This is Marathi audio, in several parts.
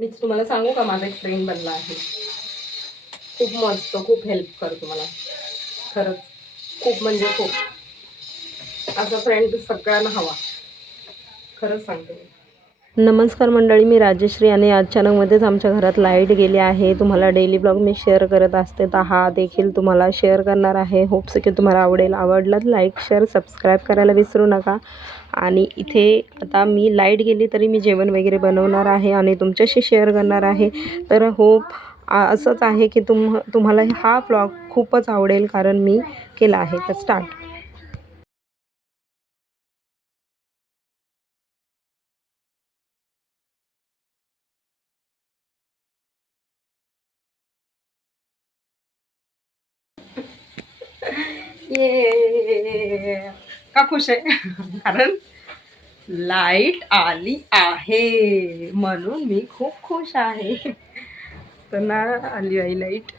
मी तुम्हाला सांगू का, माझा एक फ्रेंड बनला आहे, खूप मस्त, खूप हेल्प करतो मला, खरंच खूप म्हणजे खूप. असा फ्रेंड सगळ्यांना हवा, खरंच सांगते मी. नमस्कार मंडळी, मी राजश्री आणि अचानकमध्येच आमच्या घरात लाईट गेली आहे. तुम्हाला डेली ब्लॉग मी शेअर करत असते, तर हा देखील तुम्हाला शेअर करणार आहे. होप्स की तुम्हाला आवडेल. आवडलात लाईक शेअर सबस्क्राईब करायला विसरू नका. आणि इथे आता मी लाईट गेली तरी मी जेवण वगैरे बनवणार आहे आणि तुमच्याशी शेअर करणार आहे. तर होप असंच आहे की तुम्हाला हा ब्लॉग खूपच आवडेल, कारण मी केला आहे. तर स्टार्ट. ये का खुश आहे? कारण लाईट आली आहे म्हणून मी खूप खुश आहे. तर ना आली आहे लाईट.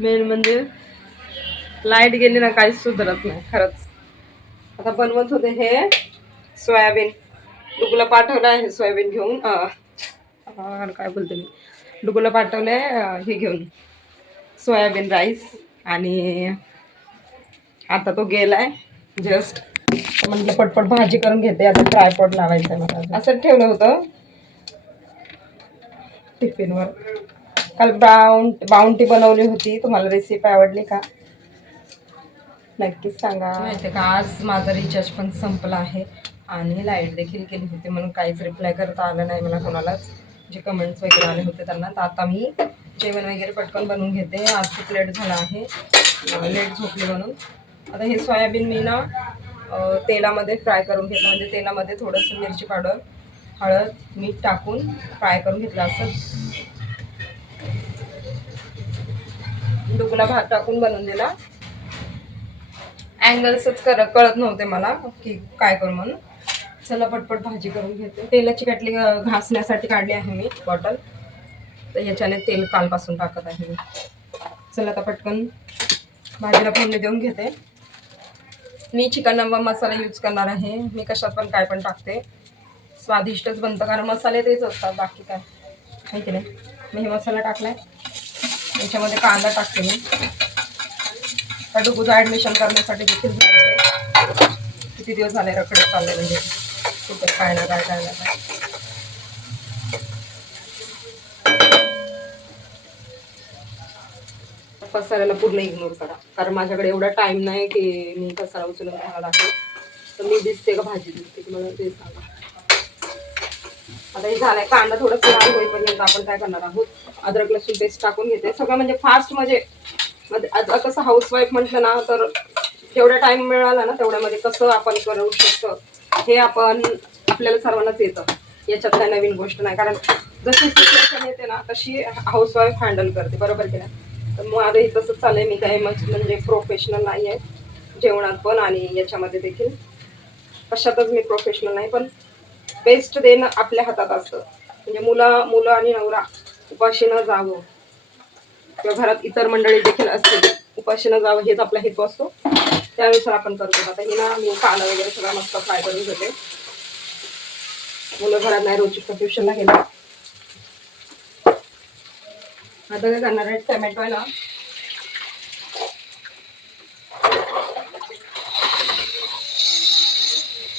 मेन म्हणजे लाईट गेली ना काहीच सुधरत नाही खरंच. आता बनवत होते हे सोयाबीन, डुगूला पाठवलं आहे सोयाबीन घेऊन. काय बोलते मी, डुगूला पाठवलंय हे घेऊन सोयाबीन राईस. आणि आता तो गेलाय जस्ट, म्हणजे पटपट भाजी करून घेते. आता ट्रायपॉड लावायचं मला, असं ठेवलं होतं टिफिनवर. काल बाउंटी बनवली होती. तुम्हाला रेसिपी आवडली का नक्कीच सांगा. माहिती का, आज माझा रिचार्ज पण संपला आहे आणि लाईट देखील गेली होती, म्हणून काहीच रिप्लाय करता आलं नाही मला कोणालाच. जे कमेंट्स वगैरे आले होते त्यांना. तर आता मी जेवण वगैरे पटकन बनवून घेते. आज खूप लेट झाला आहे, लेट झोपली म्हणून. आता हे सोयाबीन मी ना तेलामध्ये फ्राय करून घेतलं, म्हणजे तेलामध्ये थोडंसं मिरची पावडर, हळद, मीठ टाकून फ्राय करून घेतलं. असं डुगूला भात टाकून बनवून दिला. अँगल्सच कळत नव्हते मला की काय करू म्हणून. चला पटपट भाजी करून घेते. तेलाची बाटली घासण्यासाठी काढली आहे मी बॉटल, तर याच्याने तेल कालपासून टाकत आहे मी. चला आता पटकन भाजीला फोडणी देऊन घेते. मी चिकन मसाला यूज करणार आहे. मी कशात पण काय पण टाकते, स्वादिष्टच बनतं, कारण मसाले तेच असतात, बाकी काय माहिती नाही. मी हे मसाला टाकलाय, याच्यामध्ये कांदा टाकते मी. त्या डुगूचं ॲडमिशन करण्यासाठी देखील जायचं. किती दिवस झाले रखडत चालले, म्हणजे कुठे काय ना काय काय ना काय. पसाऱ्याला पूर्ण इग्नोर करा, कारण माझ्याकडे एवढा टाइम नाही की मी पसारा उचलून घ्यायला लागते. तर मी दिसते का भाजी दिसते की मला ते सांगा. आता हे झालंय, कांदा थोडंसं लाल होईपर्यंत आपण काय करणार आहोत, अद्रक लसूण पेस्ट टाकून घेते. सगळं म्हणजे फास्ट, म्हणजे आता कसं हाऊसवाईफ म्हटलं ना, तर जेवढा टाइम मिळाला ना तेवढ्यामध्ये कसं आपण करू शकतो हे आपण आपल्याला सर्वांनाच येतं. याच्यात काय नवीन गोष्ट नाही, कारण जशी सिच्युएशन येते ना तशी हाऊसवाईफ हँडल करते, बरोबर की नाही. तर मग आता हे तसंच चाललंय. मी काय म्हणजे प्रोफेशनल नाही आहे जेवणात पण, आणि याच्यामध्ये देखील कशातच मी प्रोफेशनल नाही. पण बेस्ट देणं आपल्या हातात असतं. म्हणजे मुलं आणि नवरा उपाशी न जावं, किंवा घरात इतर मंडळी देखील असतील उपाशी न जावं, हेच आपला हेतू असतो. त्यानुसार आपण करतो. आता ही ना मी कांदा वगैरे सगळा मस्त फ्राय करून घेते. मुलं घरात नाही, रोजची ट्युशनला गेले. आता काय करणार आहे, टोमॅटो आहे ना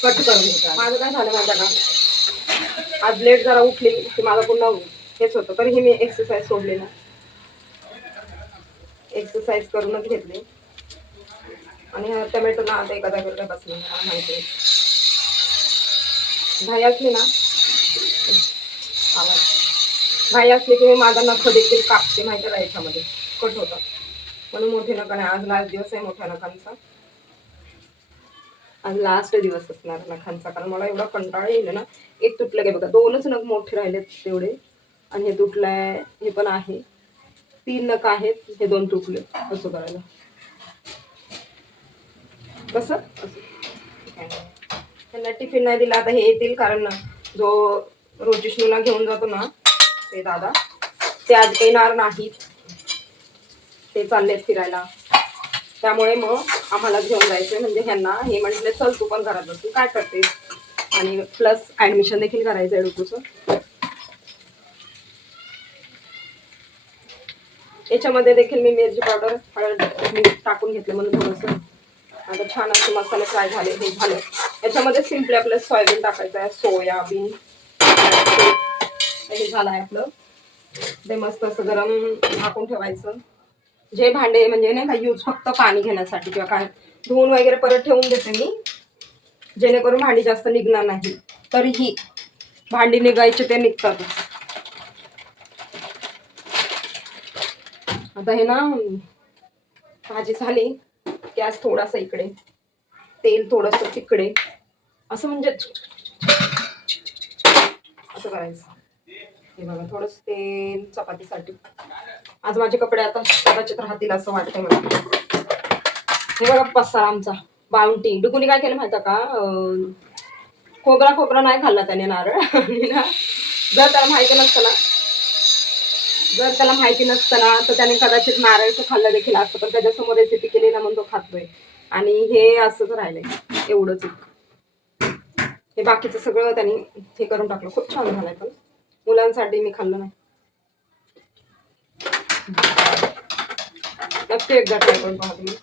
कट करून घेतो. माझं काय झालं माझ्या का, आज लेट जरा उठली की माझं पुन्हा हेच होतं. तरीही मी एक्सरसाइज सोडली ना, एक्सरसाइज करूनच घेतली. आणि टोमॅटो ना आता एका जागेवर बसले, मला माहिती घाई असली ना, आवाज घाई असली की मी माझा नख देखील कापते, माहिती आहे याच्यामध्ये कट होतात. म्हणून मोठे नख नाही. आज लास्ट दिवस आहे मोठ्या नखांचा, आज लास्ट दिवस असणार नखांचा, कारण मला एवढा कंटाळा येईल ना. एक तुटलं काय बघा, 2च नख मोठे राहिलेत तेवढे, आणि हे तुटलंय, हे पण आहे. 3 नख आहेत, हे 2 तुटले. असं करायला कसं त्यांना टिफिन नाही दिला. आता हे येतील, कारण जो रोजिष्णूला घेऊन जातो ना ते दादा, ते आज येणार नाहीत, ते चाललेत फिरायला. त्यामुळे मग आम्हाला घेऊन जायचंय. म्हणजे ह्यांना हे म्हटले चल तू पण घरात बसून काय करतेस, आणि प्लस ऍडमिशन देखील करायचं आहे डुकूचं. याच्यामध्ये देखील मी मिरची पावडर हळद टाकून घेतलं म्हणून थोडंसं. आता छान असे मसाले फ्राय झाले. हे झालं. याच्यामध्ये सिम्पली आपलं सोयाबीन टाकायचं आहे. सोयाबीन हे झालं आहे आपलं. ते मस्त असं गरम झाकून ठेवायचं. जे भांडे म्हणजे नाही का यूज फक्त पाणी घेण्यासाठी किंवा काय धुवून वगैरे परत ठेवून देते मी, जेणेकरून भांडी जास्त निघणार नाही. तरीही भांडी निघायचे ते निघतातच. आता हे ना भाजी झाली. गॅस थोडासा इकडे, तेल थोडस तिकडे, असं म्हणजे असं करायचं. हे बघा थोडस तेल चपातीसाठी. आज माझे कपडे आता कदाचित राहतील असं वाटतंय मला. हे बघा पसारा आमचा बाउंटी. डुकुनी काय केलं माहिती का, खोबरा नाही खाल्ला त्याने नारळ. जर त्याला माहिती नसतं ना तर त्याने कदाचित नारळचं खाल्लं देखील असतं, पण त्याच्यासमोर रेसिपी केली ना म्हणून तो खातोय. आणि हे असंच राहिलंय एवढंच. हे बाकीचं सगळं त्यांनी हे करून टाकलं. खूप छान झालंय, पण मुलांसाठी मी खाल्लं नाही. नक्की एकदा ट्राय करून पहा तुम्ही.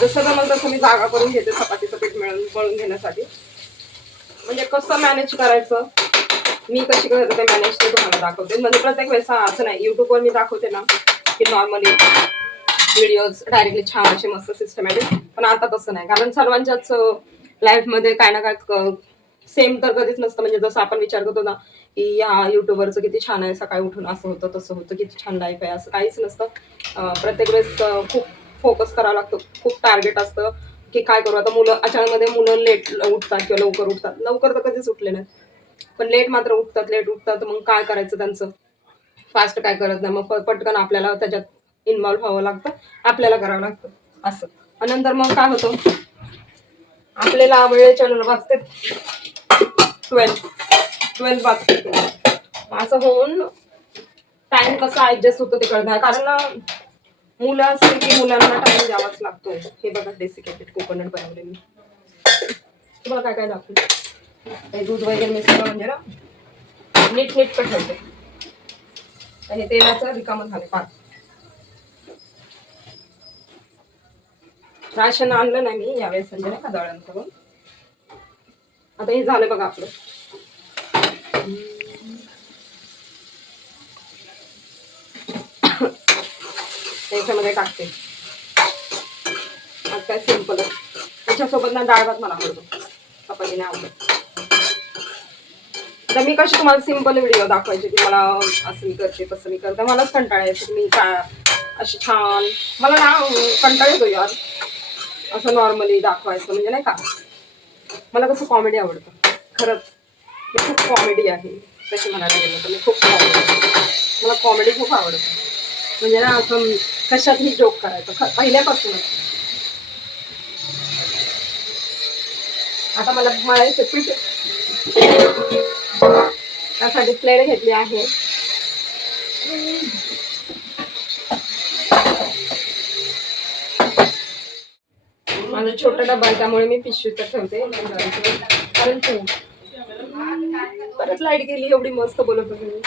जसं जमल तसं मी जागा करून घेते चपातीचं पीठ मळून घेण्यासाठी. म्हणजे कसं मॅनेज करायचं, मी कशी करते ते मॅनेज ते तुम्हाला दाखवते. म्हणजे प्रत्येक वेळेस असं नाही युट्यूबवर मी दाखवते ना की नॉर्मली व्हिडिओज डायरेक्टली छान असे मस्त सिस्टमॅटिक, पण आता तसं नाही. कारण सर्वांच्याच लाईफमध्ये काय ना काय सेम तर कधीच नसतं. म्हणजे जसं आपण विचार करतो ना की या युट्यूबवरचं किती छान आहे, सकाळी उठून असं होतं तसं होतं, किती छान लाईफ आहे, असं काहीच नसतं. प्रत्येक वेळेस खूप फोकस करावा लागतो, खूप टार्गेट असतं की काय करू. आता मुलं अचानकमध्ये मुलं लेट उठतात किंवा लवकर उठतात. लवकर तर कधीच उठले नाहीत, पण लेट मात्र उठतात. लेट उठतात मग काय करायचं त्यांचं, फास्ट काय करत नाही. मग पटकन आपल्याला त्याच्यात इन्व्हॉल्व्ह व्हावं लागतं, आपल्याला करावं लागतं असं. आणि नंतर मग काय होतं, आपल्याला वेळेच्या वाजते 12 वाजते. असं होऊन टाइम कसा ऍडजस्ट होतो ते कळत नाही. कारण मुलं असले की मुलांना टाइम द्यावाच लागतो. हे बघा डेसिकेटेड कोकोनट बनवले मी. तुम्हाला काय काय दाखवू, दूध वगैरे मी सगळं म्हणजे ना नीट ठेवते. हे तेलाचं रिकामं झाले पाच. राशन आणलं नाही मी यावेळेस म्हणजे नाही का दळण करून. आता हे झालं बघा आपलं. त्याच्यामध्ये टाकते. आज काय सिंपल आहे. त्याच्यासोबत ना डाळ भात मला आवडतो, चपातीने आवडत. तर मी कशी तुम्हाला सिंपल व्हिडिओ दाखवायचे की मला असं मी करते तसं मी करते. मलाच कंटाळा येतो की मी काय अशी छान, मला ना कंटाळा येतो यार असं नॉर्मली दाखवायचं. म्हणजे नाही का, मला कसं कॉमेडी आवडतं खरंच. मी खूप कॉमेडी आहे तशी म्हणायला गेलं तर. मी खूप कॉमेडी, मला कॉमेडी खूप आवडतं. म्हणजे ना असं कशातही जोक करायचं पहिल्यापासूनच. आता मला मळायचं पीठ, त्यासाठी प्लेट घेतली आहे. माझा छोटा डबा आहे त्यामुळे मी पिशवीत ठेवते. कारण परत लाईट गेली. एवढी मस्त बोलत होते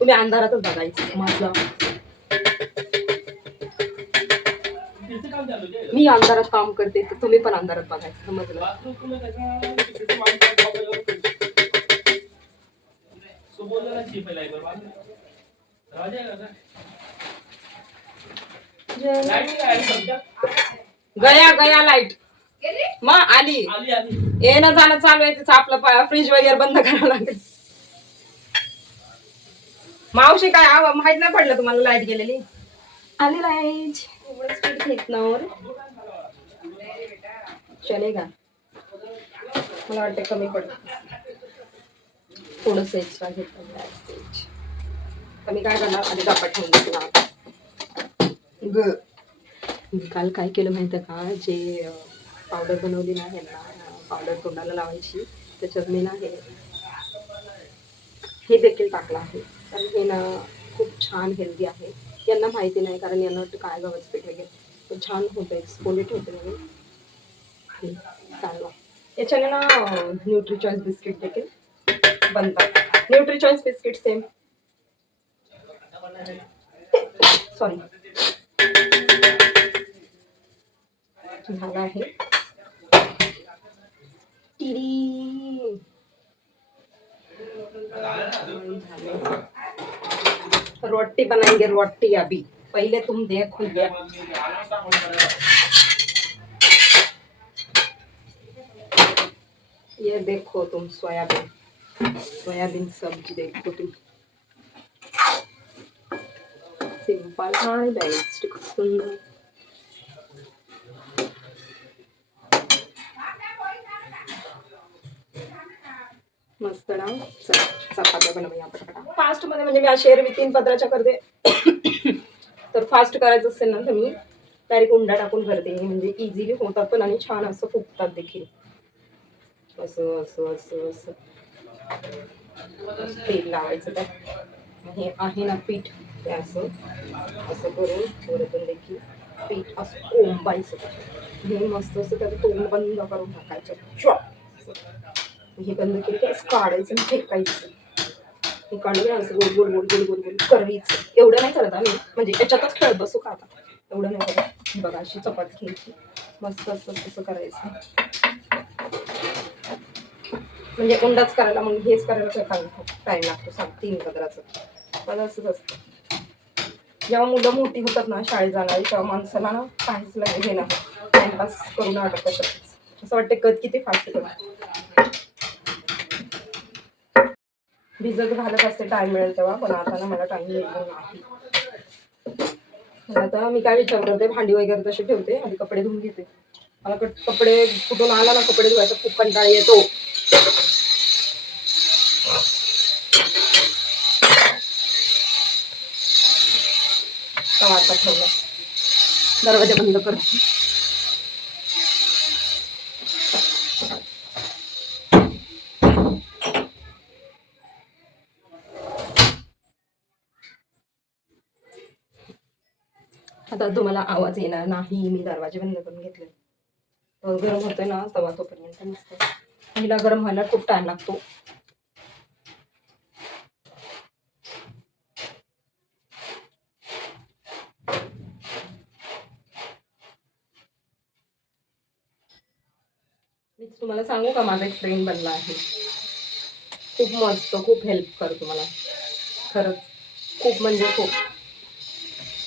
तुम्ही अंधारातच बघायचं माझं. मी अंधारात काम करते तर तुम्ही पण अंधारात बघायचं, समजलं. गया लाईट मग आली. येणं जाणं चालू आहे तिचं. आपलं फ्रीज वगैरे बंद करावं लागेल. मावशी काय माहित नाही पडलं तुम्हाला लाईट गेलेली. आली लाईट. एवढं स्पीड घेतणार चलेगा. मला वाटतं कमी पडत, थोडंसं एक्स्ट्रा घेतलं. कमी काय करणार, आधी डबा ठेवून देणार. काल काय केलं माहिती आहे का, जे पावडर बनवली ना ह्यांना पावडर तोंडाला लावायची, त्याच्यात मी ना हे देखील टाकलं आहे. तर हे ना खूप छान हेल्दी आहे. यांना माहिती नाही, कारण यांना वाटतं काय गव्हाचं पीठ वगैरे. पण छान होतं, एक्सपोलेट होते म्हणून खाली चांगलं. याच्याने ना न्यूट्री चॉईस बिस्किट देखील बनतात. Nutri choice biscuit same, sorry झाला आहे. रोटी बनाएंगे, रोटी अभी, पहले तुम देखो ये देखो तुम सोयाबीन सब्जी देखो तुम. सिंपल हाय बेस्ट, खूप सुंदर. मस्त ना. चपात्या बनवूया पटापटा फास्ट मध्ये. म्हणजे मी आज शेअर 3 पत्राच्या करते. तर फास्ट करायचं असेल ना तर मी डायरेक्ट उंडा टाकून करते, म्हणजे इझिली होतात पण आणि छान असं फुगतात देखील. असं असं असं असं तेल लावायचं त्यात. हे आहे ना पीठ, ते असं असं करून वरतून देखील पीठ असं कोंबायचं. हे मस्त असं त्याचं तोंड बंद करून टाकायचं. हे बंद केलं की असं काढायचं आणि फेकायचं. हे काढून असं गोल गोल गोल गोल गोल गोल करायचं. एवढं नाही करत आम्ही, म्हणजे याच्यातच खेळत बसू का आता, एवढं नाही करत. बघा अशी चपाती घ्यायची, मस्त असं तसं करायचं. म्हणजे उंडाच करायला, मग हेच करायला काय टाईम लागतो सांग 3 पदराचं. पण असंच असतं. जेव्हा मुलं मोठी होतात ना, शाळेत जाणारी, तेव्हा माणसाला ना काहीच लागेल हे नाही, टाइमपास करून आटत असं वाटतं कधी किती फास्ट करत. भिजत घालत असते टाइम मिळेल तेव्हा, पण आता ना मला टाइम मिळत नाही. आता मी काय विचार करते, भांडी वगैरे तशी ठेवते आणि कपडे धुवून घेते. मला कपडे कुठून आला ना कपडे धुवायचा खूप कंटाळा येतो. आता ठेवला, दरवाजा बंद कर. आता तुम्हाला आवाज येणार नाही, मी दरवाजे बंद करून घेतले. गरम होतोय ना तवा, तोपर्यंत मस्त. पहिला गरम व्हायला खूप टाइम लागतो. मी तुम्हाला सांगू का, माझा एक फ्रेंड बनला आहे, खूप मस्त, खूप हेल्प करतो मला खरंच, खूप म्हणजे खूप.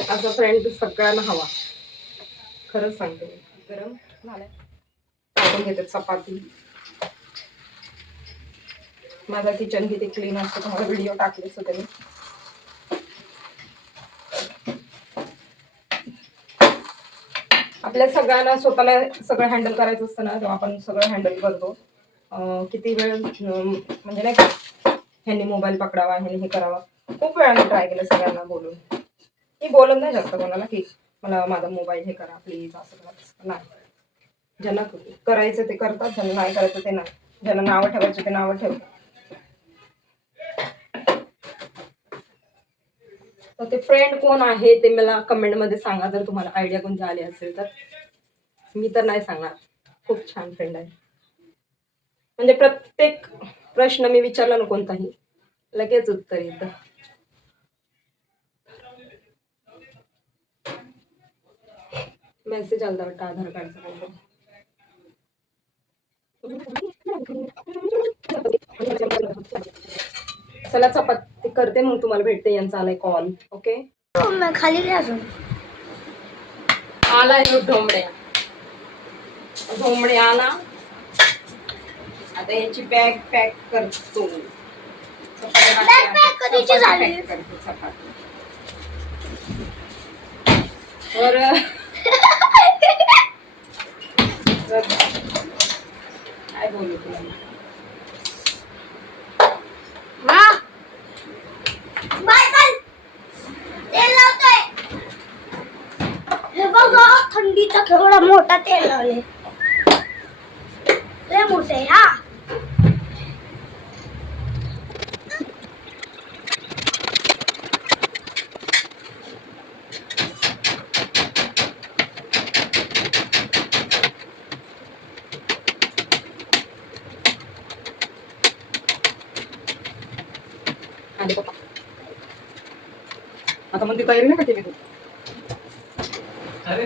असा फ्रेंड सगळ्यांना हवा, खरंच सांगते. गरम झालंय, टाकून घेते चपाती. माझा किचन किती क्लीन असतो तुम्हाला व्हिडिओ टाकलेच होते मी. आपल्या सगळ्यांना स्वतःला सगळं हँडल करायचं असतं ना, तेव्हा आपण सगळं हँडल करतो. किती वेळ म्हणजे नाही का, ह्यांनी मोबाईल पकडावा, ह्यांनी हे करावा. खूप वेळा मी ट्राय केलं सगळ्यांना बोलून. मी बोलत नाही जास्त कोणाला की मला माझा मोबाईल हे करा प्लीज, असं करा तसं नाही. ज्यांना करायचं ते करतात, ज्यांना नाही करायचं ते नाही. ज्यांना नावं ठेवायचं ते नावं ठेवतात. तर ते फ्रेंड कोण आहे ते मला कमेंटमध्ये सांगा, जर तुम्हाला आयडिया कोणती आली असेल तर. मी तर नाही सांगणार. खूप छान फ्रेंड आहे, म्हणजे प्रत्येक प्रश्न मी विचारला ना कोणताही, लगेच उत्तर येतं. मेसेज आलता वाटतं आधार कार्डचा. चला चपाती करते, मग तुम्हाला भेटते. यांचा आलाय कॉल. ओके, खाली अजून आलाय तो ढोंबडे आला. आता याची बॅग पॅक करतो. चपाती काय बोलू तुला. थंडीचा केवढा मोठा तेल लावले, लय मोठे. हा आणि पप्पा आता मग ती तयारी नाही का केली तू? अरे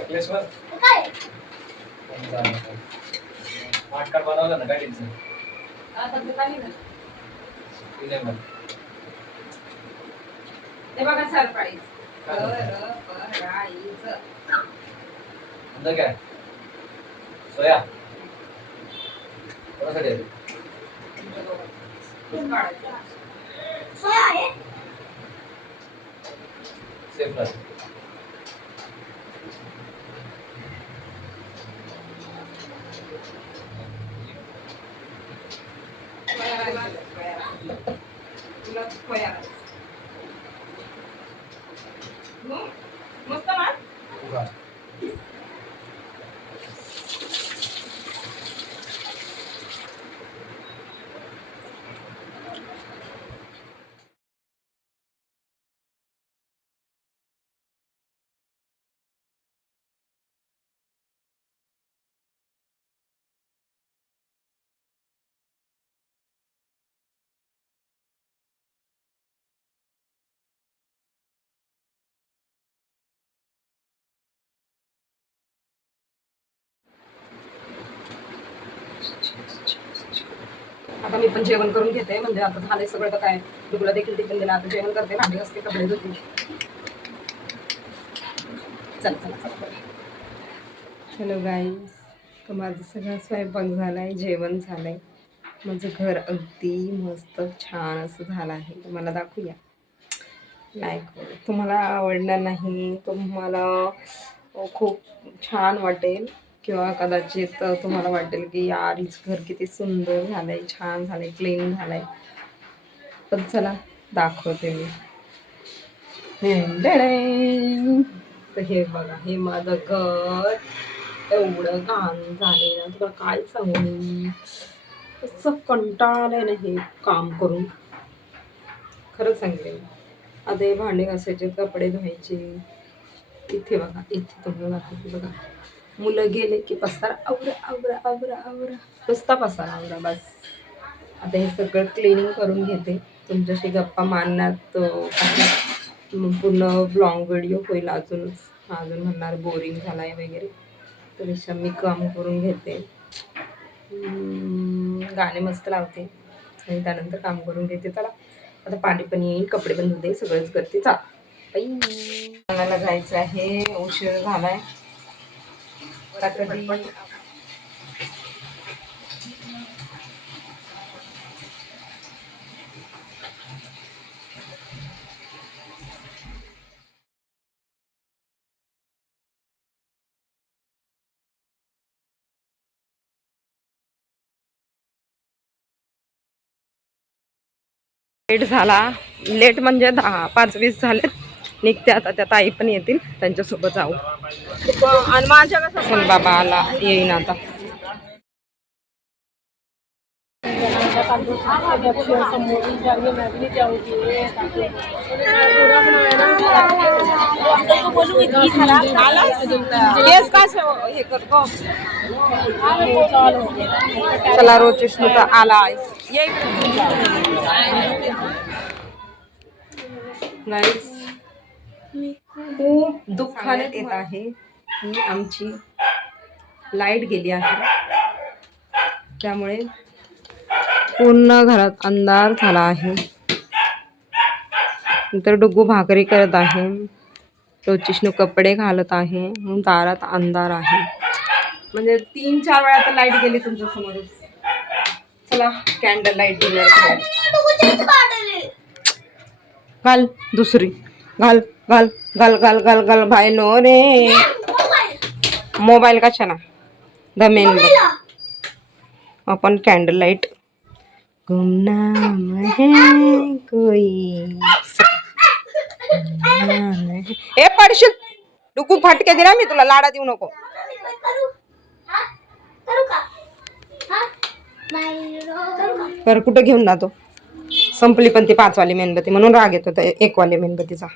अखिलेश्वर काय स्मार्ट कार्ड बनवलं ना गाडीचं ते बघा सरप्राईज काय सोया कोणासाठी आहे? सोय आहे सेफ राहते. मस्त मार. उगा. आता मी पण जेवण करून घेते म्हणजे आता झालंय सगळं. तर काय तुला देखील टिफिन दिला आता जेवण करते भांडी असते कपडे धुते. चला चला चला. हॅलो गाईज, तर माझं सगळं स्वयंपाक झालाय, जेवण झालंय. माझं घर अगदी मस्त छान असं झालं आहे. तुम्हाला दाखवूया. लाईक तुम्हाला आवडणार नाही, तुम्हाला खूप छान वाटेल किंवा कदाचित तुम्हाला वाटेल की यार हिचं घर किती सुंदर झालंय, छान झालंय, क्लीन झालंय. पण चला दाखवते मी. तर हे बघा, हे माझं घर एवढं घाण झालंय ना, तुला काय सांगू मी. असं कंटाळा आलाय ना हे काम करून, खरंच सांगते. आता हे भांडे घासायचे, कपडे धुवायचे. इथे बघा, इथे तुम्हाला दाखवते बघा. मुलं गेले की पसारा आवरा आवरा आवरा आवरा, नुसता पसारा आवरा बस. आता हे सगळं क्लिनिंग करून घेते, तुमच्याशी गप्पा मारण्यात पूर्ण ब्लॉग व्हिडिओ होईल. अजून म्हणणार बोरिंग झालाय वगैरे, तर मी काम करून घेते, गाणे मस्त लावते आणि त्यानंतर काम करून घेते. चला आता पाणी पण येईल, कपडे पण धुते, सगळंच करते. चालायला जायचं आहे, उशीर झालाय. कधी लेट झाला, लेट म्हणजे 10-5-20 झाले. निघते आता, त्या ताई पण येतील, त्यांच्यासोबत जाऊ. आणि माझ्या कसं बाबा आला येईन आता. हे करतो. चला रोचेशनुका आला ये. गाईस, खूप दुःखाने येत आहे की आमची लाईट गेली आहे, त्यामुळे पूर्ण घरात अंधार झाला आहे. नंतर डुग्गू भाकरी करत आहे, रोचिष्णू कपडे घालत आहे, म्हणून दारात अंधार आहे. म्हणजे 3-4 वेळा तर लाईट गेली तुमच्या समोरच. चला कॅन्डल लाईट डिनर घाल, दुसरी घाल घाल घाल घाल घाल घाल. भाई नो रे, मोबाईल कशाला दमेन. आपण कॅन्डल लाईट गुमनाम है कोई ए पडशील डुकू, फटके दिला मी तुला, लाडा देऊ नको. तर कुठे घेऊन जातो, संपली पण ती 5 वाली मेणबत्ती, म्हणून राग येत होता 1 वाली मेणबत्तीचा.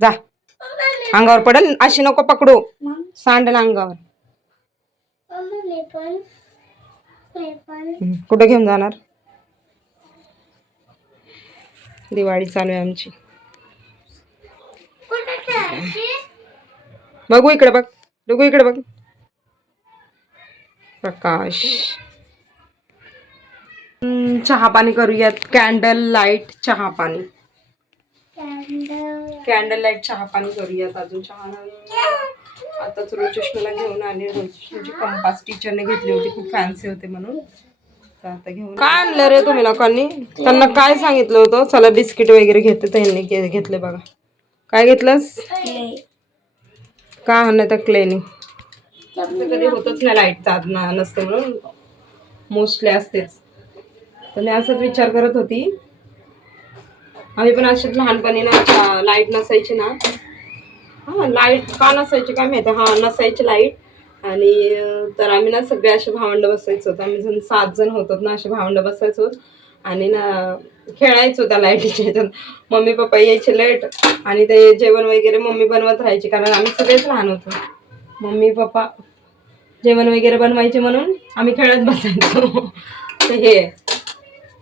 जा, अंगावर पडेल, अशी नको पकडू, सांडल अंगावर. कुठे घेऊन जाणार? दिवाळी चालू आहे आमची. बघू इकडे बघ, बघू इकडे बघ. प्रकाश. चहा पाणी करूयात. कॅन्डल लाईट चहा पाणी. कॅन्डल लाईट चहा पाणी करूयात. अजून चहा नाही. आताच रोचष्णला घेऊन आले. रोचष्णची कंपास टीचरने घेतली होती, खूप फॅन्सी होते म्हणून. तर आता घेऊन. काय आणलं रे तुम्ही लोकांनी? त्यांना काय सांगितलं होतं? चला बिस्किट वगैरे घेते. त्यांनी घेतले बघा. काय घेतलंस? काय आणलं त्या क्लेनी? कधी होतच नाही लाईटचा नसते म्हणून, मोस्टली असतेच. तर मी असंच विचार करत होती, आम्ही पण अशीच लहानपणी ना लाईट नसायची ना. हां, लाईट का नसायची काय माहिती. हां, नसायची लाईट. आणि तर आम्ही ना सगळे असे भावंड बसायचो. तर आम्ही 7 जण होतो ना, असे भावंड बसायचो आणि ना खेळायचो त्या लाईटीच्या ह्याच्यात. मम्मी पप्पा यायचे लेट आणि ते जेवण वगैरे मम्मी बनवत राहायची, कारण आम्ही सगळेच लहान होतो. मम्मी पप्पा जेवण वगैरे बनवायचे म्हणून आम्ही खेळत बसायचो. ते हे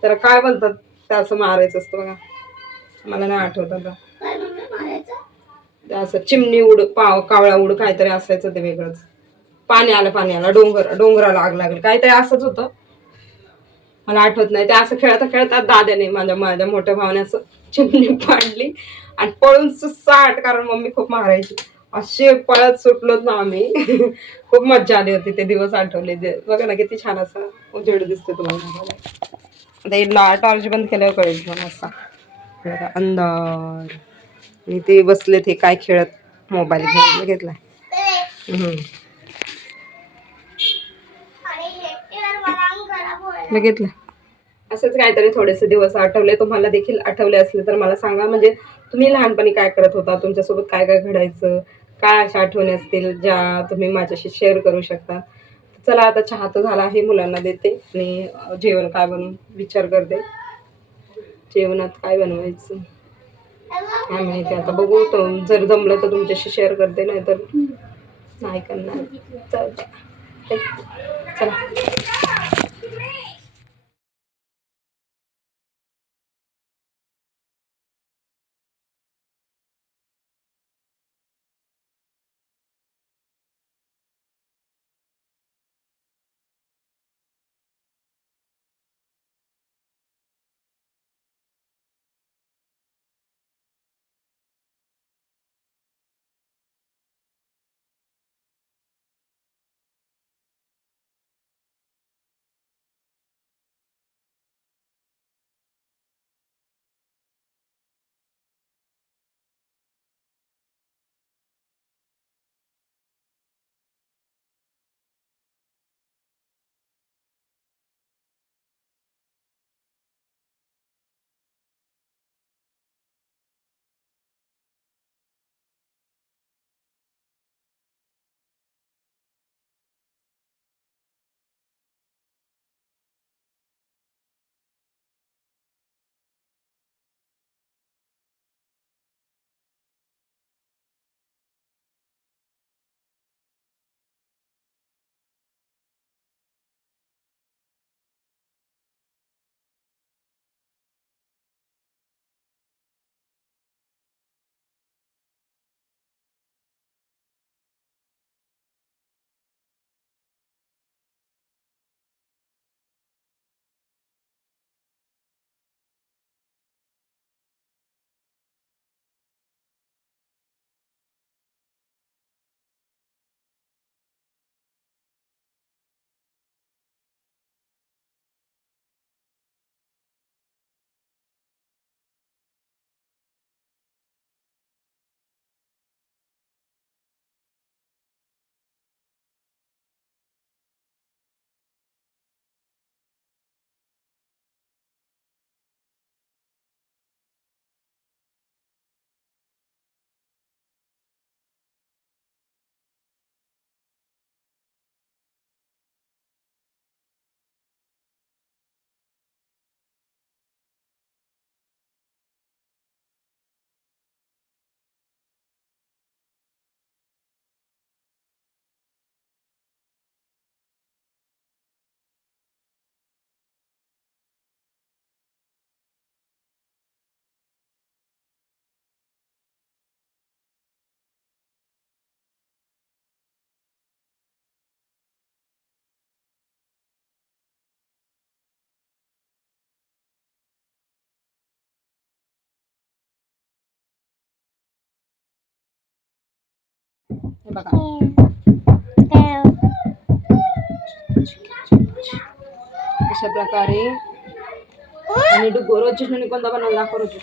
तर काय बोलतात ते, असं मारायचं असतं बघा. मला नाही आठवत आता. ते असं चिमणी उड, कावळा उड काहीतरी असायचं, ते वेगळंच. पाणी आलं डोंगराला आग लागली, काहीतरी असंच होतं. मला आठवत नाही. ते असं खेळता खेळता दाद्याने माझ्या मोठ्या भावाने असं चिमणी पाडली आणि पळून सुसाट, कारण मम्मी खूप मारायची. असे पळत सुटलोत ना आम्ही. खूप मज्जा आली होती. ते दिवस आठवले. बघा ना किती छान असं उजेड दिसते तुम्हाला. आता टॉर्च बंद केल्यावर कळेल मला. असा अंधार. आणि ते बसले ते काय खेळत, मोबाईल घेऊन घेतलाय. बघितलं. असंच काहीतरी थोडेसे दिवस आठवले. तुम्हाला देखील आठवले असले तर मला सांगा. म्हणजे तुम्ही लहानपणी काय करत होता, तुमच्यासोबत काय काय घडायचं, काय अशा आठवणी असतील ज्या तुम्ही माझ्याशी शेअर करू शकता. चला आता चहा तर झाला आहे, मुलांना देते आणि जेवण काय बनवून विचार करते. जेवणात काय बनवायचं काय माहिती आता, बघू. जर जमलं तर तुमच्याशी शेअर करते, नाही तर नाही करणार. चला. हे बघा अशा प्रकारे. आणि रोजची कोणता बनवला दाखव रोज.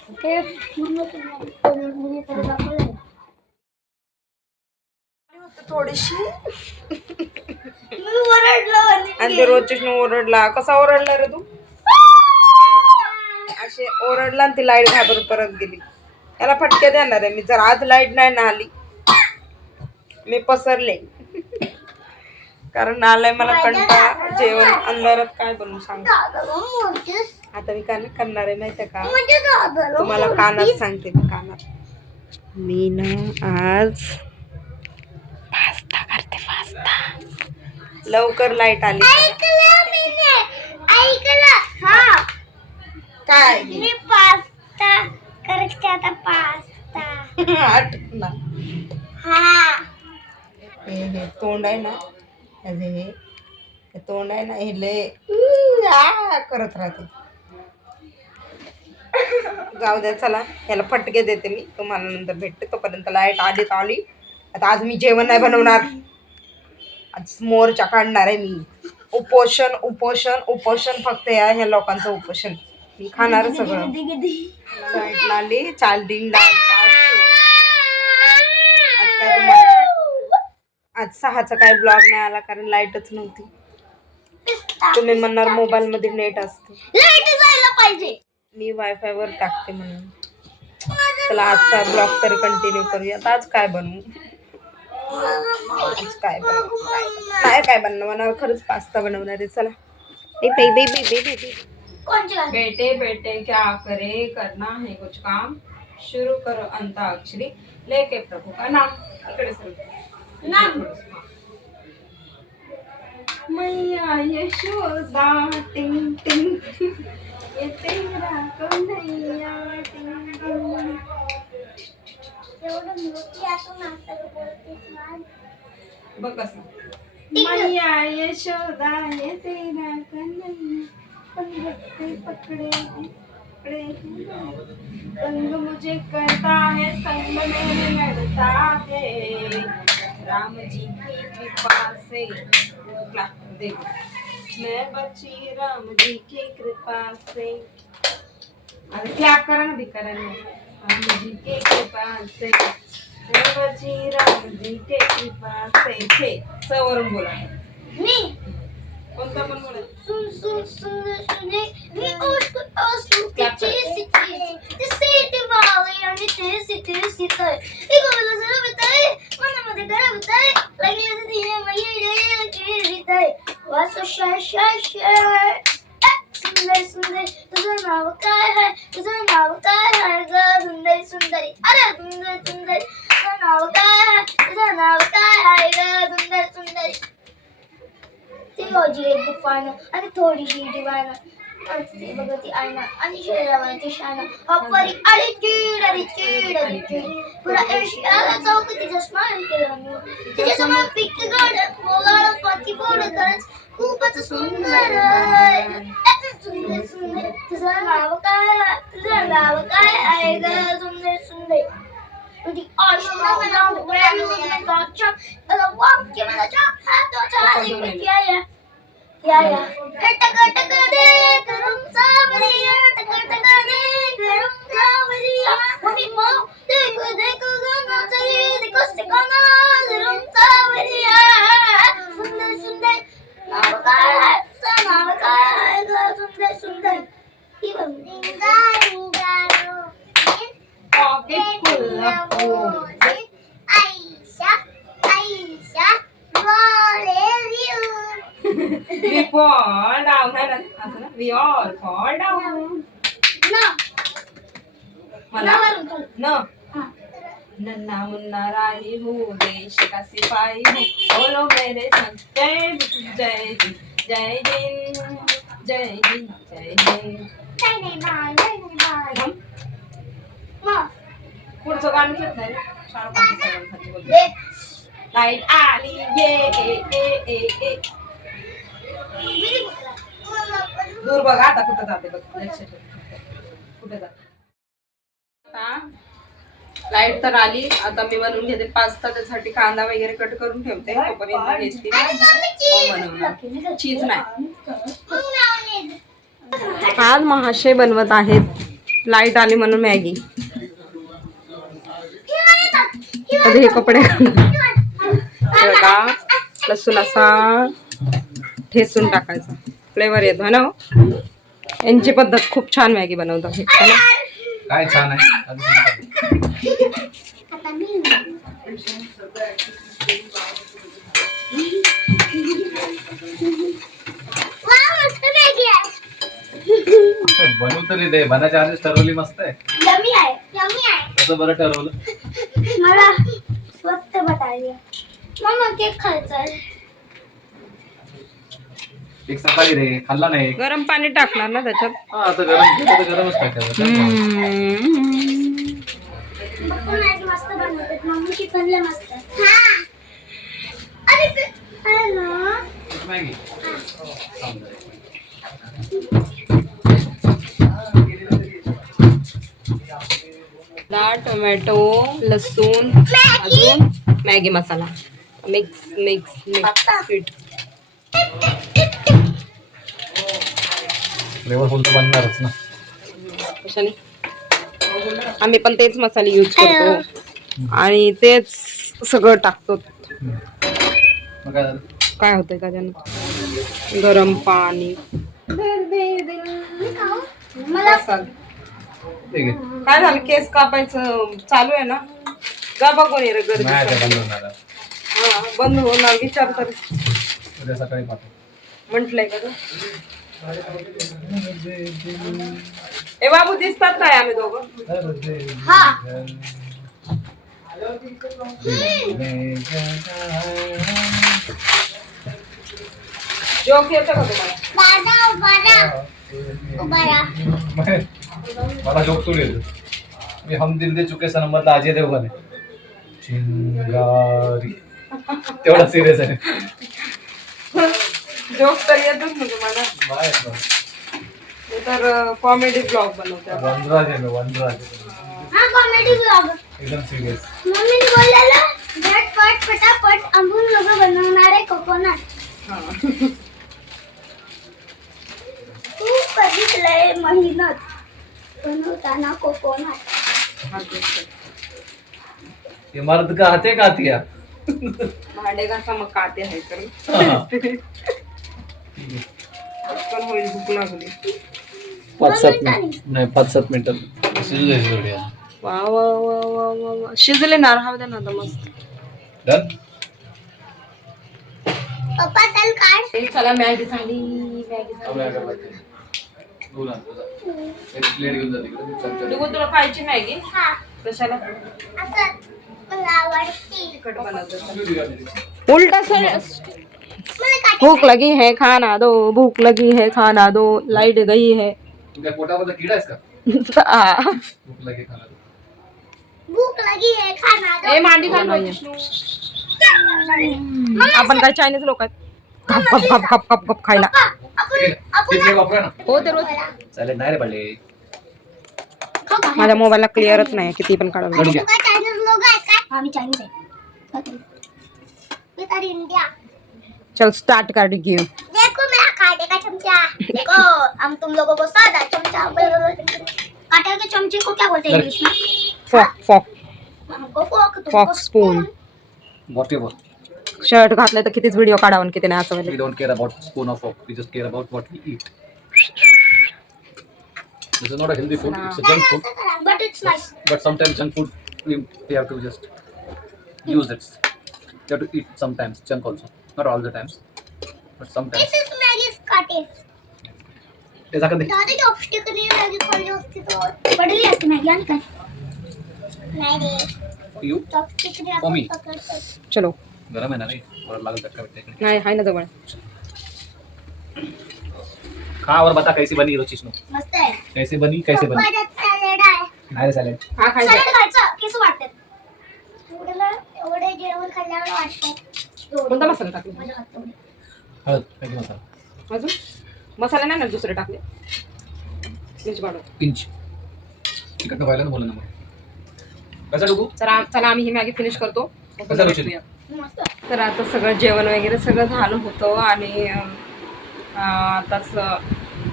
थोडीशी आणि ते रोजची ओरडला. कसा ओरडला रे तू? असे ओरडला आणि ती लाईट घाबरून परत गेली. याला फटके देणार आहे मी जर आज लाईट नाही ना आली. मी पसरले कारण आलंय मला कंटाळा. जेवण अंधारात काय बनवू सांग. आता मी काय करणार आहे माहितीये का? तुम्हाला कानात सांगते. मी कानात मी ना आज पास्ता करते. पास्ता लवकर लाईट आली. काय मी पास्ता करते आता. पास्ता आठ ना. हा हे तोंड आहे ना. हे तोंड आहे ना. हे लय करत राहते. जाऊ द्या चला. ह्याला फटके देते मी. तुम्हाला नंतर भेटते. तोपर्यंत लाईट आली तर आली. आता आज मी जेवण नाही बनवणार. आज मोर्चा काढणार आहे मी. उपोषण उपोषण उपोषण. फक्त ह्या लोकांचं उपोषण. मी खाणार सगळं. लाईट आली. चार्जिंग आज काय तुम्हाला आज 6चा काय ब्लॉग नाही आला कारण लाईटच नव्हती. तुम्ही म्हणणार मोबाईल मध्ये नेट असते. लाईट जायला पाहिजे. मी वायफाय वर टाकते म्हणून. चला आजचा ब्लॉग तरी कंटिन्यू करूया. आज काय बनवू? आज काय बनवू? काय बनवणार? खरंच पास्ता बनवणार आहे. चला बेटे बेटे क्या करे करना है कुछ काम शुरू करो अंताक्षरी लेके प्रभु का नाम. इकडे सर नाम मैया यशोदा टिंग टिंग ये तेरा कन्हैया टिंग टिंग. एवढं मोठी असं नाटक बोलतेस ना. बघ कसं. मैया यशोदा ये तेरा कन्हैया पकड़े पकड़े पकड़े संग मुझे करता है संग मेरे लड़ता है राम जी की कृपा से. देखो मैं बची राम जी की कृपा से. अरे क्लैप करा ना. दिखा राम जी की कृपा से मैं बची राम जी की कृपा से. सवरून बोला. मी कोणता पण बोला. सुन सुन सुन सुने मी उसको असू किसी सिटी वाले आणि ते सिटी इगोला जरा बताए मनामध्ये घरा बताए लागले तर तिने मयूर के रिताए वासो शाय शाय शाय. सुंदर सुंदर तुझं नाव काय है? तुझं नाव काय है ग सुंदर सुंदरी? अरे सुंदर सुंदर तुझं नाव काय है? तुझं नाव काय है ग सुंदर सुंदरी? ती रोजी एक दुफानं आणि थोडीशी दिवाना. ती बघती आयना आणि शरीरावरती शाना. अप्परी आली चिड आली चिड आली चिड. पुरा एशियाला चौक तिचा स्माइल केला मी. तिच्या समोर पिक गार्डन बोलायला पाठी बोल खरंच खूपच सुंदर आहे. सुंदर सुंदर तुझं नाव काय? तुझं नाव काय आहे ग सुंदर सुंदर? तुझी आशा नाव ग्रॅम गॉटचा वाक्य मला चॉक हातोचा लिपिया या टक टक दे गरम सावरिया. टक टक दे गरम सावरिया. मम्मी मो देखो देखो गाना चले देखो सिकाना गरम सावरिया. सुंदर सुंदर नाव काय है? नाव काय है ग सुंदर सुंदर? Pocket full of holes. Ayesha Ayesha We fall down है ना असं ना. We all fall down. मला न नन्ना मुन्ना राही हूँ देश का सिपाही हूँ बोलो मेरे संग जय जय जय हिंद जय हिंद जय हिंद. पुढचं गाणं घेत नाही रे. शाळा बोलते. लाईट आली ये ए ए ए ए. दूर बघ आता कुठं जाते बघ. लक्ष ठेव कुठे जाते. लाईट तर आली. आता मी बनवून घेते पास्ता. त्यासाठी कांदा वगैरे कट करून ठेवते. तोपर्यंत घेतली बनवणार. चीज नाही. आज महाशय बनवत आहेत. लाईट आली म्हणून मॅगी. आता हे कपडे बघा, लसूण असा ठेचून टाकायचा. फ्लेवर येतो है ना. यांची पद्धत खूप छान मॅगी बनवतात हे, है ना? काय छान आहे. बनवू तरी दे. बनाच्या आधीच ठरवली मस्त आहे. कसं बरं ठरवलं. मला स्वस्त बताया मम्मा केक खायचा आहे. एक सकाळी रे खाल्ला नाही. गरम पाणी टाकणार ना त्याच्यात. हा आता गरमच टाकायचं. पप्पा मॅगी मस्त बनवतात. मम्मीची पण लय मस्त. हा अरे अरे ना मॅगी कांदा, टोमॅटो, लसूण, अजून Maggi masala. Mix mix mix sweet. Flavourful तर बनणारच ना. कशाने? आम्ही पण तेच मसाले यूज करतो आणि तेच सगळं टाकतो. मग काय झालं? काय होतंय त्याच्यानं? गरम पाणी. मला ठीक आहे. काय झालं? केस कापायचं चालू आहे ना. जा बघून ये रे गर्दी. नाही आता बंद होणार आहे. हा बंद होणार. विचार तर उद्या सकाळी पाहतो. म्हंटलंय का तू? ए बाबू दिसतात काय आम्ही दोघं? हा जोक येतं का तुम्हाला? दादा उभा राहा. मला जोक तू येतो. मी हम दिल दे चुके सनम मधला अजय देवगण आहे. चिंगारी तेवढा सिरियस आहे. जोक तर येतच ना तुम्हाला. मी तर कॉमेडी ब्लॉग बनवते. वनराज आहे. वनराज हा कॉमेडी ब्लॉग. एकदम सिरियस. मम्मीने बोललेलं झटपट फटाफट आंबून लोक बनवणार आहे कोकोनट. हा. तू बघितलंय मेहनत बनवताना कोकोनट. हा, तेच तर. ये मर्द का हाते का आतिया. भांडे घासा मग काते आहे तर. पण होईल. भूक लागली. 5-7 मिनिटं शिजू द्यायची थोडी. वा वा वा वा वा वा. शिजले ना. राहू दे ना आता मस्त. डन. पप्पा चल काढ. चला मॅगी झाली. मॅगी झाली. प्लेट घेऊन जा तिकडे. डिगू तुला खायची मॅगी? हा कशाला? असं मला आवडते. तिखट बनवतो. उलटा सर. मला काढ. भूख लगी है खाना दो. भूख लगी है खाना दो. लाइट गई है. तू काय पोटामध्ये किडा आहेस का? आ. भूक लगे खाना दो. भूक लगी है खाना दो. ए मांडी घाल. आपण काय चायनीज लोक आहेत. गप गप गप गप गप गप खायला. ते वापरा ना. हो ते रोज. चालेल नाही रे बडे. माझ्या मोबाईलला क्लिअरच नाही. किती पण काढा. कडू घ्या. काय चायनीज लोग आहेत काय? आम्ही चायनीज आहे. मी तर इंडिया. चल स्टार्ट कर गेम. देखो मेरा कांटे का चमचा. देखो हम तुम लोगों को सादा चमचा. कांटे के चमचे को क्या बोलते हैं इंग्लिश में? फॉक फॉक हमको फोक. फॉक स्पून. Whatever. शर्ट घातलं तर कितीच व्हिडिओ काढावं आणि किती नाही असं We व्हायला. don't care about spoon or fork. We just care about what we eat. This is not a healthy food. It's a junk food. But it's nice. But sometimes junk food, we have to just use it. You have to eat sometimes junk also. Not all the times. But sometimes. This is Maggie's काटे. ते झाकण दे. दादा चॉपस्टिक ने मॅगी खाल्ली असती तर पडली असती मॅगी आणि काय? नाही रे. You. चॉपस्टिक ने Mommy. आपण पकडतो. चलो. गरम आहे ना रे. परत लागेल चटका भेटते. नाही हाय ना जवळ. खा और बता कैसी बनी रोची स्नो. मस्त आहे. कैसे बनी कैसे बनी. पप्पाच्यात सॅलड आहे. नाही सॅलेड. हा खायचं. सॅलड खायचं कसं वाटतं? एवढे जेवण खाल्ल्यावर वाटतं. कोणता मसाला टाकला? माझ्या हात तेवढे. हळद मॅगी मसाला. अजून मसाला नाही ना दुसरे टाकले. मिरची पावडर. पिंच. तिखट व्हायला ना बोला ना मग. कैसा डुगू चला आम्ही ही मॅगी फिनिश करतो. कसा रुचील? मस्त. तर आता सगळं जेवण वगैरे सगळं झालं होतं आणि आताच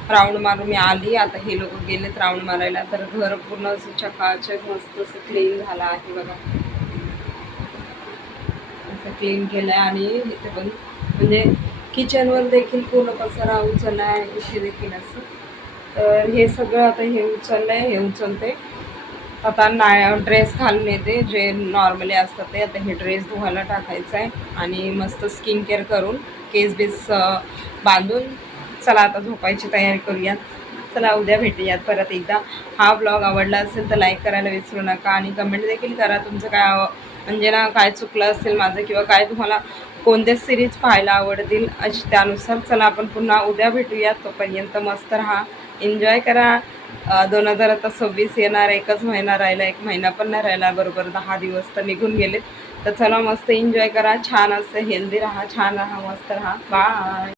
राऊंड मारून मी आली. आता हे लोक गेलेत राऊंड मारायला. तर घर पूर्ण असं चकाचक मस्त असं क्लीन झालं आहे बघा. असं क्लीन केलं आहे आणि इथे पण म्हणजे किचनवर देखील पूर्ण पसारा उचलला आहे इथे देखील असं. तर हे सगळं आता हे उचललं आहे, हे उचलते. आता ड्रेस घालून येते जे नॉर्मली असतात ते. आता हे ड्रेस धुवायला टाकायचं आहे आणि मस्त स्किन केअर करून केस बेस बांधून चला आता झोपायची तयारी करूयात. चला उद्या भेटूयात परत एकदा. हा ब्लॉग आवडला असेल तर लाईक करायला विसरू नका आणि कमेंट देखील करा तुमचं काय म्हणजे ना काय चुकलं असेल माझं किंवा काय तुम्हाला कोणत्या सिरीज पाहायला आवडतील त्यानुसार. चला आपण पुन्हा उद्या भेटूयात. तोपर्यंत मस्त राहा, एन्जॉय करा. 2026 येणार, एकच महिना राहिला, एक महिना पण नाही राहिला, बरोबर 10 दिवस तर निघून गेले. तर चला मस्त एन्जॉय करा, छान असं हेल्दी राहा, छान राहा, मस्त राहा. बाय.